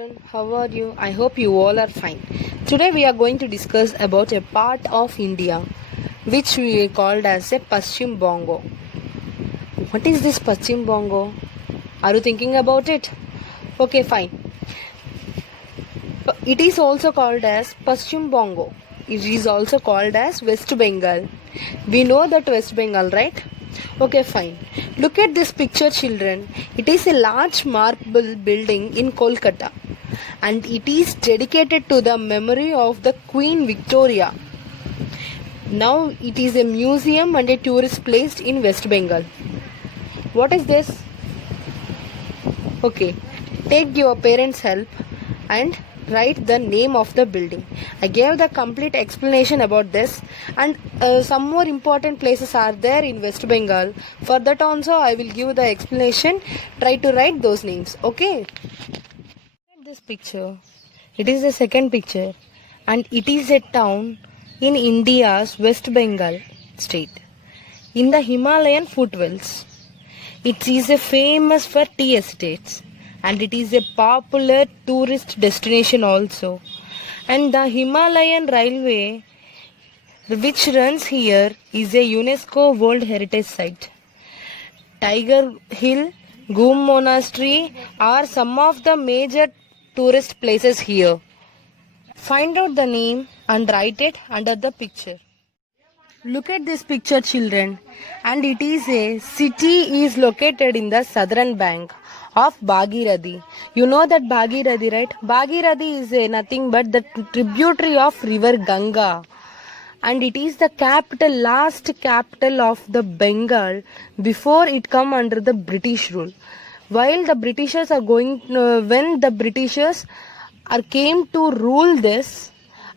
children, how are you? I hope you all are fine. Today we are going to discuss about a part of India which we called as a Paschim Bongo. What is this Paschim Bongo? Are you thinking about it? Okay, fine. It is also called as Paschim Bongo. It is also called as West Bengal. We know that West Bengal, right? Okay, fine. Look at this picture, children. It is a large marble building in Kolkata, and it is dedicated to the memory of the Queen Victoria. Now it is a museum and a tourist place in West Bengal. What is this? Okay, take your parents' help and write the name of the building. I gave the complete explanation about this, and some more important places are there in West Bengal. For that also I will give the explanation. Try to write those names. Okay. Look at this picture. It is the second picture, and it is a town in India's West Bengal state in the Himalayan foothills. It is famous for tea estates, and it is a popular tourist destination also. And the Himalayan Railway which runs here is a UNESCO World Heritage Site. Tiger Hill, Goom Monastery are some of the major tourist places here. Find out the name and write it under the picture. Look at this picture, children, and it is a city is located in the southern bank of Bhagirathi. You know that Bhagirathi, right? Bhagirathi is nothing but the tributary of river Ganga, and it is the capital, last capital of the Bengal before it come under the British rule. While the Britishers are going, when the Britishers came to rule this,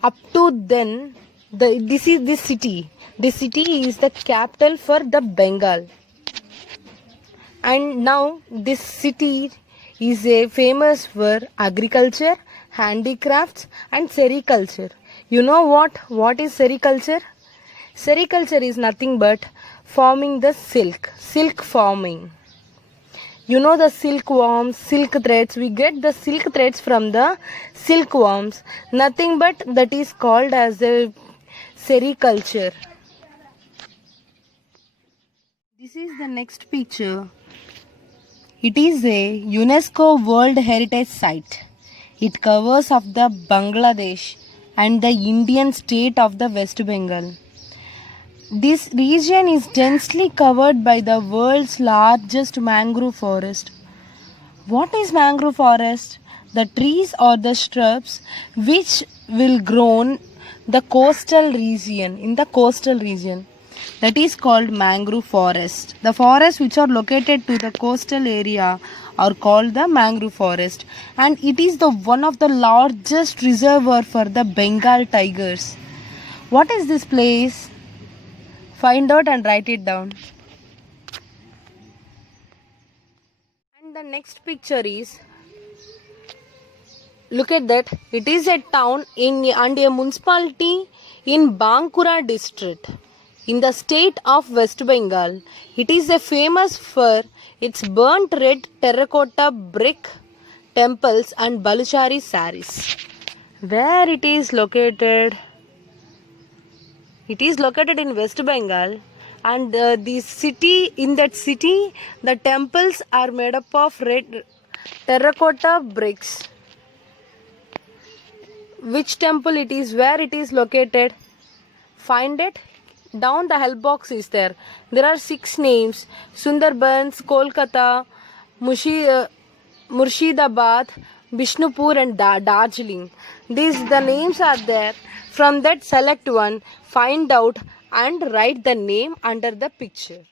up to then, this city. This city is the capital for the Bengal. And now this city is famous for agriculture, handicrafts and sericulture. You know what is sericulture? Sericulture is nothing but forming the silk farming. You know the silkworms, silk threads. We get the silk threads from the silkworms. Nothing but that is called as a sericulture. This is the next picture. It is a UNESCO World Heritage Site. It covers of the Bangladesh and the Indian state of the West Bengal. This region is densely covered by the world's largest mangrove forest. What is mangrove forest? The trees or the shrubs which will grow in the coastal region. That is called mangrove forest. The forests which are located to the coastal area are called the mangrove forest, and it is the one of the largest reservoir for the Bengal tigers. What is this place? Find out and write it down. And the next picture is, look at that. It is a town and a municipality in Bankura district in the state of West Bengal. It is famous for its burnt red terracotta brick temples and Baluchari saris. Where it is located? It is located in West Bengal, and the city, the temples are made up of red terracotta bricks. Which temple it is? Where it is located? Find it. Down the help box is there. There are 6 names: Sundarbans, Kolkata, Murshidabad, Bishnupur and Darjeeling. The names are there. From that select one, find out and write the name under the picture.